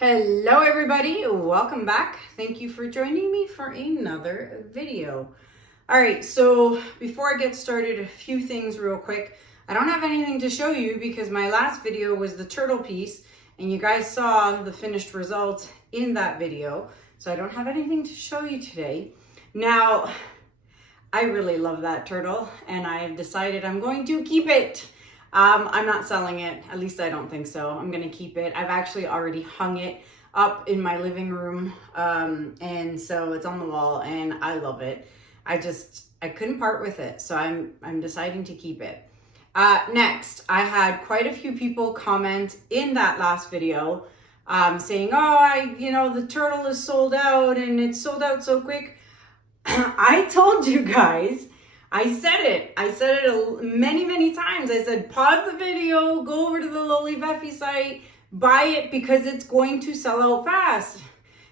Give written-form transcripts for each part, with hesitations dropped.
Hello everybody, welcome back. Thank you for joining me for another video. All right, so before I get started, a few things real quick. I don't have anything to show you because my last video was the turtle piece and you guys saw the finished result in that video. So I don't have anything to show you today. Now, I really love that turtle and I have decided I'm going to keep it. I'm not selling it, at least I don't think so. I'm gonna keep it. I've actually already hung it up in my living room, and so it's on the wall and I love it. I couldn't part with it, so I'm deciding to keep it. Next, I had quite a few people comment in that last video saying, oh, the turtle is sold out and it's sold out so quick. I told you guys, I said it many times. I said, pause the video, go over to the Lolivefe site, buy it because it's going to sell out fast.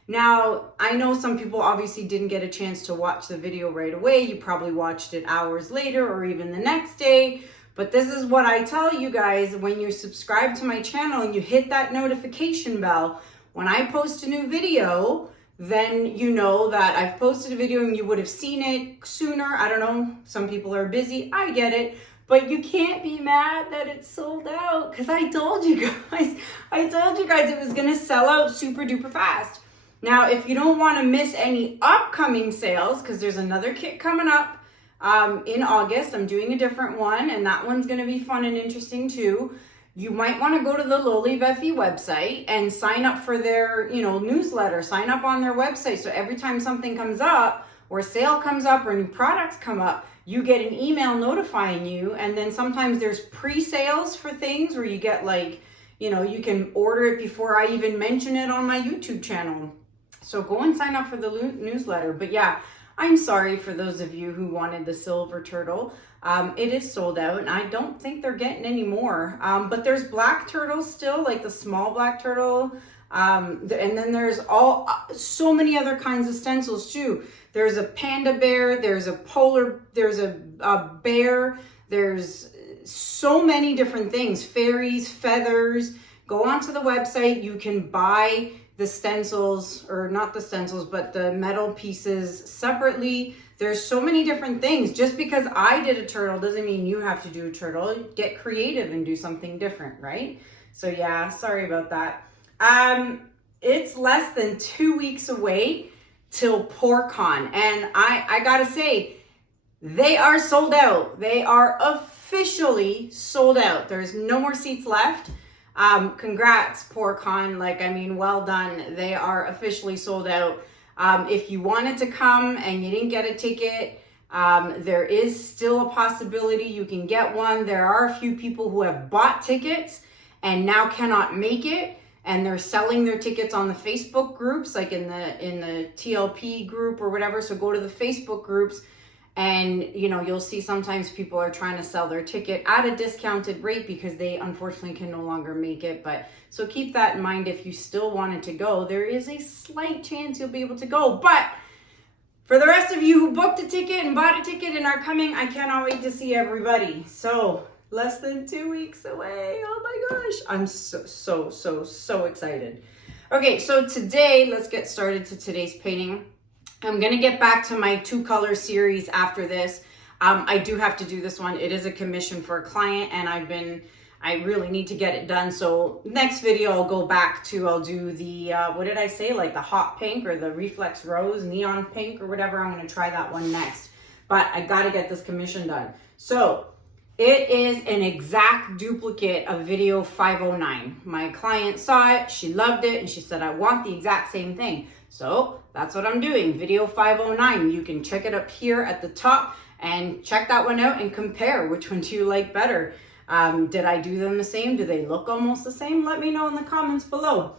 Now, I know some people obviously didn't get a chance to watch the video right away. You probably watched it hours later or even the next day. But this is what I tell you guys when you subscribe to my channel and you hit that notification bell. When I post a new video, then you know that I've posted a video and you would have seen it sooner. I don't know, some people are busy, I get it, but you can't be mad that it's sold out because I told you guys it was gonna sell out super duper fast. Now, if you don't wanna miss any upcoming sales, because there's another kit coming up in August, I'm doing a different one and that one's gonna be fun and interesting too. You might want to go to the Lolivefe website and sign up for their, newsletter, sign up on their website. So every time something comes up or a sale comes up or new products come up, you get an email notifying you. And then sometimes there's pre-sales for things where you get you can order it before I even mention it on my YouTube channel. So go and sign up for the newsletter. But yeah, I'm sorry for those of you who wanted the silver turtle. It is sold out and I don't think they're getting any more. But there's black turtles still, like the small black turtle. And then there's so many other kinds of stencils too. There's a panda bear, there's a there's a bear, there's so many different things, fairies, feathers. Go onto the website, you can buy the stencils, or not the stencils, but the metal pieces separately. There's so many different things. Just because I did a turtle doesn't mean you have to do a turtle. Get creative and do something different, right? So yeah, sorry about that. It's less than 2 weeks away till PorCon, and I gotta say, they are sold out. They are officially sold out. There's no more seats left. Congrats, PorCon. Well done. They are officially sold out. If you wanted to come and you didn't get a ticket, there is still a possibility you can get one. There are a few people who have bought tickets and now cannot make it, and they're selling their tickets on the Facebook groups, like in the TLP group or whatever. So go to the Facebook groups and you'll see sometimes people are trying to sell their ticket at a discounted rate because they unfortunately can no longer make it. But so keep that in mind. If you still wanted to go, there is a slight chance you'll be able to go. But for the rest of you who booked a ticket and bought a ticket and are coming, I cannot wait to see everybody. So less than 2 weeks away. Oh my gosh, I'm so excited. Okay, so today, let's get started to today's painting. I'm gonna get back to my 2-color series after this. I do have to do this one. It is a commission for a client and I really need to get it done. So next video I'll go back to, I'll do the, what did I say? Like the hot pink or the reflex rose, neon pink or whatever. I'm gonna try that one next, but I gotta get this commission done. So it is an exact duplicate of video 509. My client saw it, she loved it, and she said, I want the exact same thing. So that's what I'm doing, video 509. You can check it up here at the top and check that one out and compare which one do you like better. Did I do them the same? Do they look almost the same? Let me know in the comments below.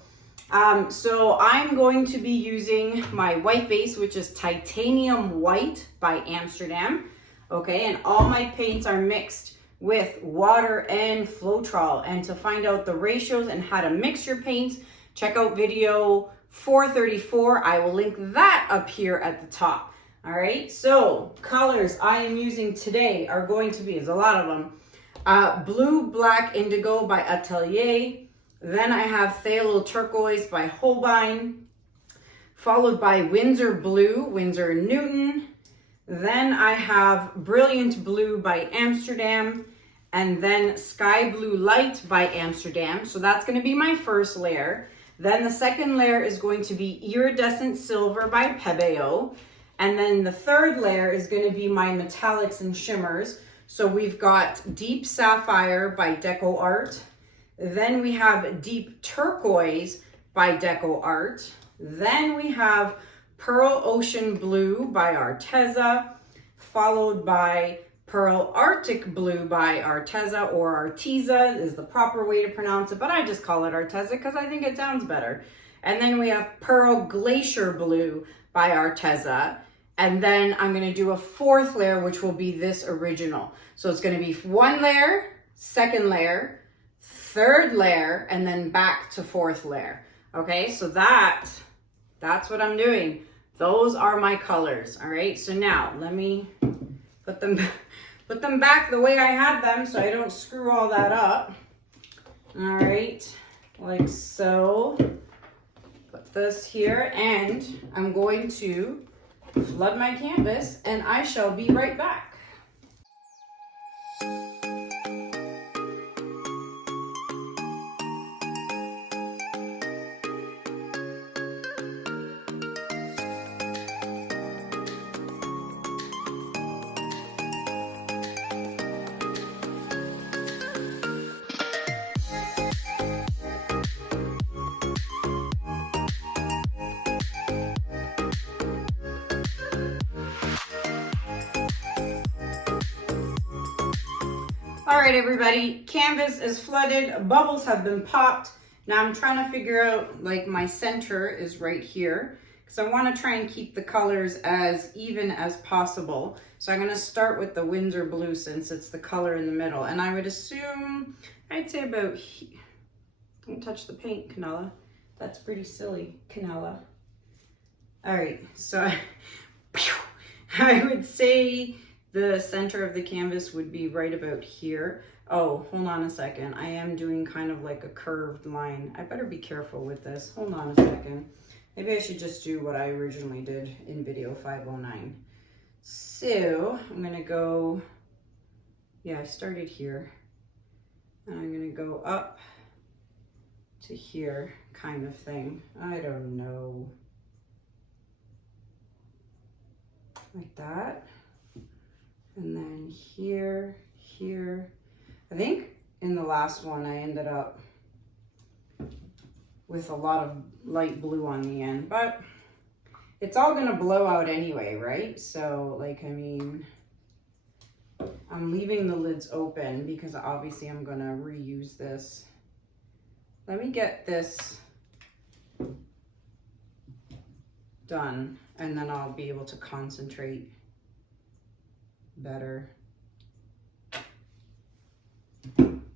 So I'm going to be using my white base, which is titanium white by Amsterdam. Okay, and all my paints are mixed with water and Floetrol. And to find out the ratios and how to mix your paints, check out video 434. I will link that up here at the top. All right, so colors I am using today are going to be, there's a lot of them, blue, black, indigo by Atelier, Then I have Phthalo Turquoise by Holbein, followed by Winsor Blue, Winsor & Newton. Then I have Brilliant Blue by Amsterdam, and then Sky Blue Light by Amsterdam. So that's going to be my first layer. Then the second layer is going to be Iridescent Silver by Pebeo. And then the third layer is going to be my metallics and shimmers. So we've got Deep Sapphire by DecoArt. Then we have Deep Turquoise by DecoArt. Then we have Pearl Ocean Blue by Arteza, followed by Pearl Arctic Blue by Arteza, or Arteza is the proper way to pronounce it, but I just call it Arteza because I think it sounds better. And then we have Pearl Glacier Blue by Arteza. And then I'm going to do a fourth layer, which will be this original. So it's going to be one layer, second layer, third layer, and then back to fourth layer. Okay, so that's what I'm doing. Those are my colors. All right, so now let me put them back the way I had them so I don't screw all that up. All right, like so. Put this here, and I'm going to flood my canvas, and I shall be right back. All right, everybody, canvas is flooded, bubbles have been popped. Now I'm trying to figure out, like, my center is right here because I want to try and keep the colors as even as possible. So I'm going to start with the Winsor Blue since it's the color in the middle. And I would assume, I'd say about, don't touch the paint, Kanella. That's pretty silly, Kanella. All right, so I would say the center of the canvas would be right about here. Oh, hold on a second. I am doing kind of like a curved line. I better be careful with this. Hold on a second. Maybe I should just do what I originally did in video 509. So I'm gonna go, yeah, I started here. And I'm gonna go up to here kind of thing. I don't know. Like that. And then here, here. I think in the last one I ended up with a lot of light blue on the end, but it's all gonna blow out anyway, right? So, like, I mean, I'm leaving the lids open because obviously I'm gonna reuse this. Let me get this done and then I'll be able to concentrate better.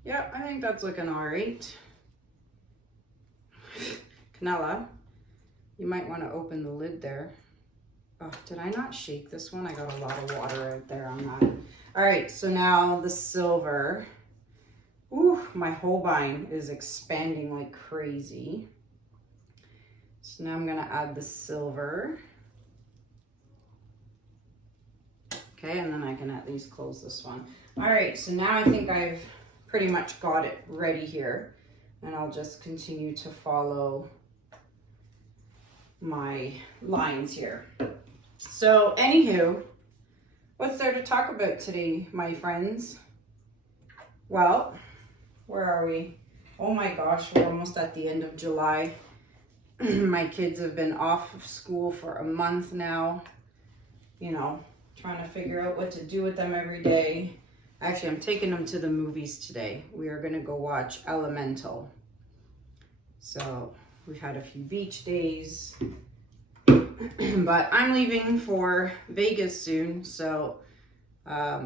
Yeah, I think that's looking all right. Kanella, you might want to open the lid there. Oh, did I not shake this one? I got a lot of water out there on that. All right, so now the silver. Ooh, my Holbein is expanding like crazy. So now I'm gonna add the silver. Okay, and then I can at least close this one. All right, so now I think I've pretty much got it ready here. And I'll just continue to follow my lines here. So anywho, what's there to talk about today, my friends? Well, where are we? Oh my gosh, we're almost at the end of July. My kids have been off of school for a month now. You know, trying to figure out what to do with them every day. Actually, I'm taking them to the movies today. We are gonna go watch Elemental. So we've had a few beach days, but I'm leaving for Vegas soon. So I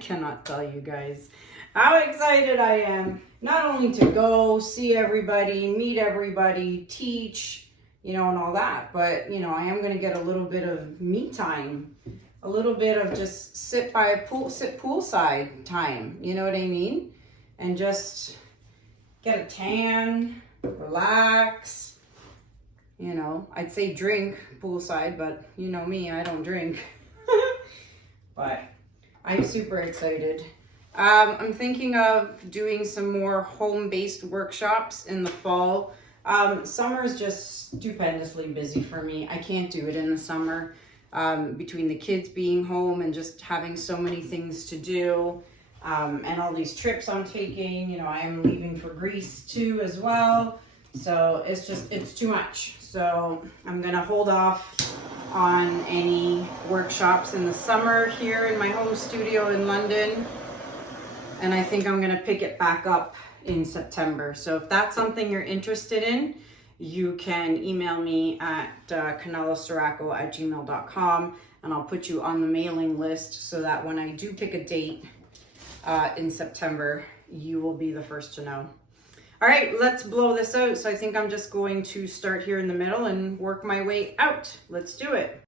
cannot tell you guys how excited I am. Not only to go see everybody, meet everybody, teach, you know, and all that, but, you know, I am going to get a little bit of me time, a little bit of just sit poolside time, you know what I mean? And just get a tan, relax. You know, I'd say drink poolside, but you know me, I don't drink. But I'm super excited. I'm thinking of doing some more home-based workshops in the fall. Summer is just stupendously busy for me. I can't do it in the summer. Between the kids being home and just having so many things to do, and all these trips I'm taking. You know, I am leaving for Greece too as well. So it's too much. So I'm gonna hold off on any workshops in the summer here in my home studio in London. And I think I'm gonna pick it back up in September. So if that's something you're interested in, you can email me at canellaCiraco@gmail.com, and I'll put you on the mailing list so that when I do pick a date in September, you will be the first to know. All right, let's blow this out. So I think I'm just going to start here in the middle and work my way out. Let's do it.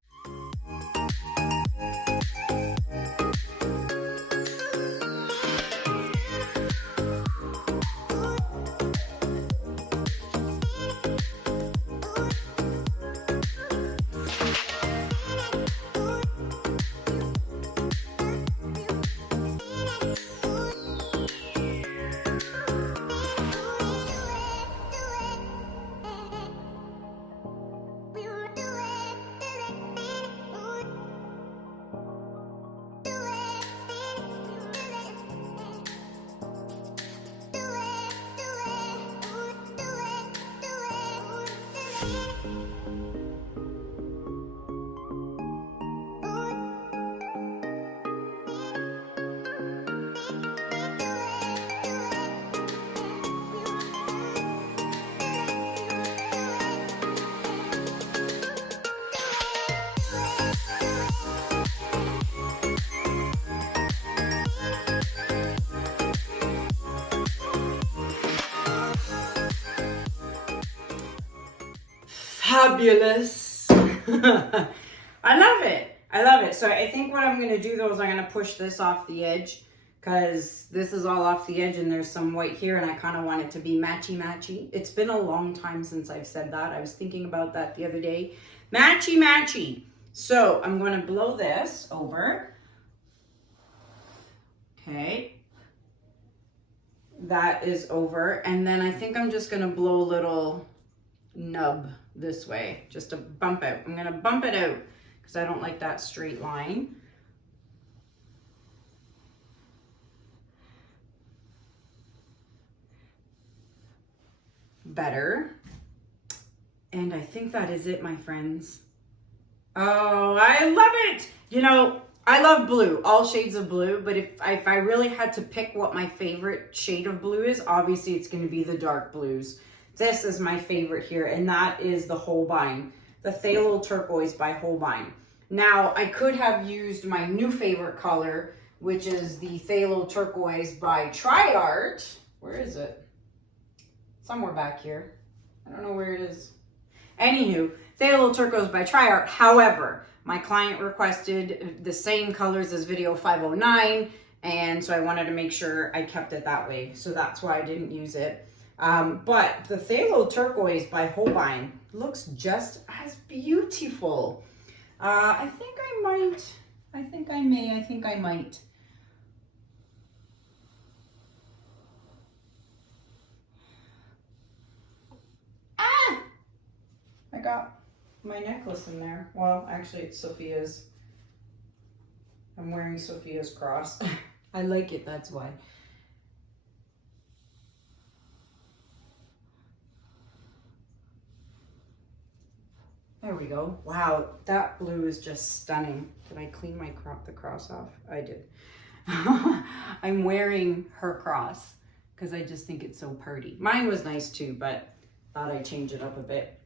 Fabulous. I love it. I love it. So I think what I'm going to do though is I'm going to push this off the edge, because this is all off the edge and there's some white here and I kind of want it to be matchy. It's been a long time since I've said that. I was thinking about that the other day. Matchy. So I'm going to blow this over. Okay. That is over. And then I think I'm just going to blow a little nub this way, just to bump out. I'm going to bump it out because I don't like that straight line. Better. And I think that is it, my friends. Oh, I love it. You know, I love blue, all shades of blue, but if I really had to pick what my favorite shade of blue is, obviously it's going to be the dark blues. This is my favorite here, and that is the Holbein, the Phthalo Turquoise by Holbein. Now, I could have used my new favorite color, which is the Phthalo Turquoise by DecoArt. Where is it? Somewhere back here. I don't know where it is. Anywho, Phthalo Turquoise by DecoArt. However, my client requested the same colors as video 509, and so I wanted to make sure I kept it that way. So that's why I didn't use it. But the Phthalo Turquoise by Holbein looks just as beautiful. I think I might. I think I might. Ah! I got my necklace in there. Well, actually it's Sophia's. I'm wearing Sophia's cross. I like it, that's why. There we go. Wow, that blue is just stunning. Did I clean the cross off? I did. I'm wearing her cross because I just think it's so pretty. Mine was nice too, but thought I'd change it up a bit.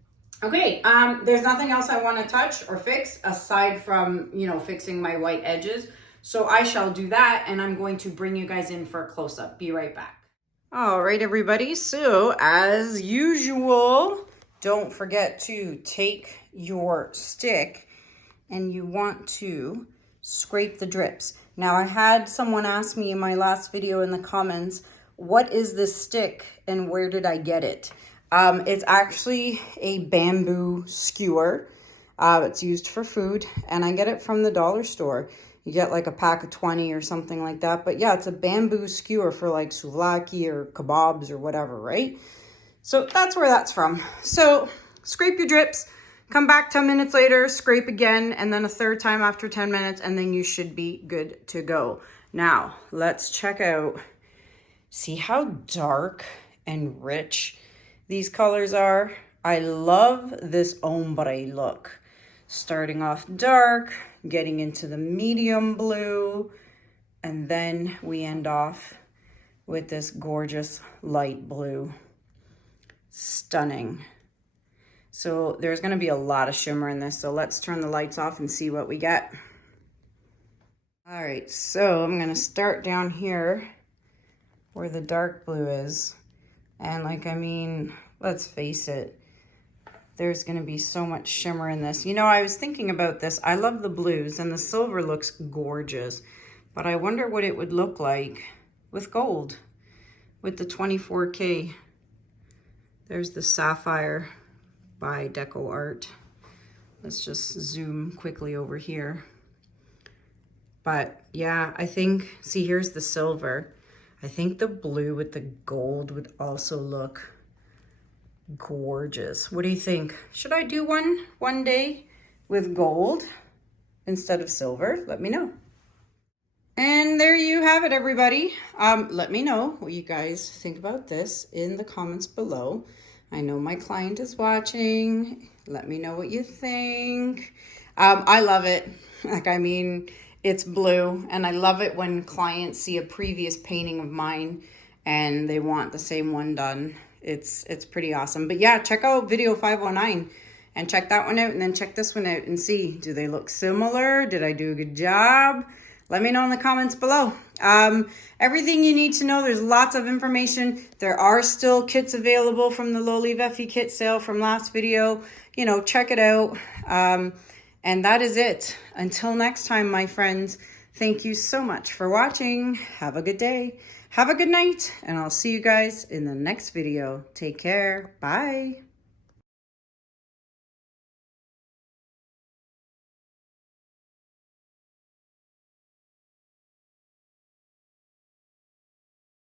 Okay, there's nothing else I want to touch or fix aside from, you know, fixing my white edges. So I shall do that, and I'm going to bring you guys in for a close-up. Be right back. All right, everybody. So as usual, don't forget to take your stick and you want to scrape the drips. Now, I had someone ask me in my last video in the comments, what is this stick and where did I get it? It's actually a bamboo skewer. It's used for food, and I get it from the dollar store. You get like a pack of 20 or something like that. But yeah, it's a bamboo skewer for like souvlaki or kebabs or whatever, right? So that's where that's from. So scrape your drips, come back 10 minutes later, scrape again, and then a third time after 10 minutes, and then you should be good to go. Now, let's check out, see how dark and rich these colors are. I love this ombre look. Starting off dark, getting into the medium blue, and then we end off with this gorgeous light blue. Stunning. So there's going to be a lot of shimmer in this, so let's turn the lights off and see what we get. All right, so I'm going to start down here where the dark blue is, and like, I mean, let's face it, there's going to be so much shimmer in this. You know, I was thinking about this. I love the blues, and the silver looks gorgeous, but I wonder what it would look like with gold, with the 24K. There's the Sapphire by DecoArt. Let's just zoom quickly over here. But yeah, I think, see, here's the silver. I think the blue with the gold would also look gorgeous. What do you think? Should I do one day with gold instead of silver? Let me know. And there you have it, everybody. Let me know what you guys think about this in the comments below. I know my client is watching. Let me know what you think. I love it. Like, I mean, it's blue, and I love it when clients see a previous painting of mine and they want the same one done. It's pretty awesome. But yeah, check out video 509 and check that one out, and then check this one out and see, do they look similar? Did I do a good job? Let me know in the comments below. Everything you need to know, there's lots of information. There are still kits available from the Lolivefe kit sale from last video. You know, check it out. And that is it. Until next time, my friends, thank you so much for watching. Have a good day. Have a good night, and I'll see you guys in the next video. Take care. Bye.